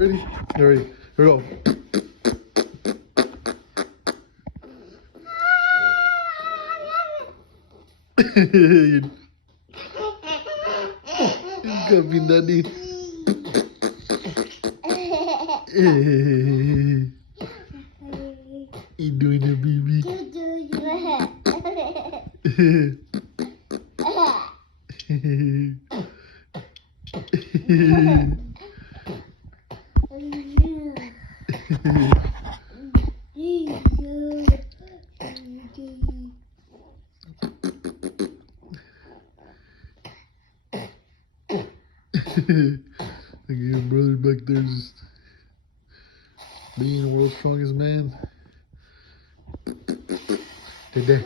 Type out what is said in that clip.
Ready? You're ready. Here we go. It's gonna be nutty. You doing it, baby? Look at your brother back there just being the world's strongest man. Right there.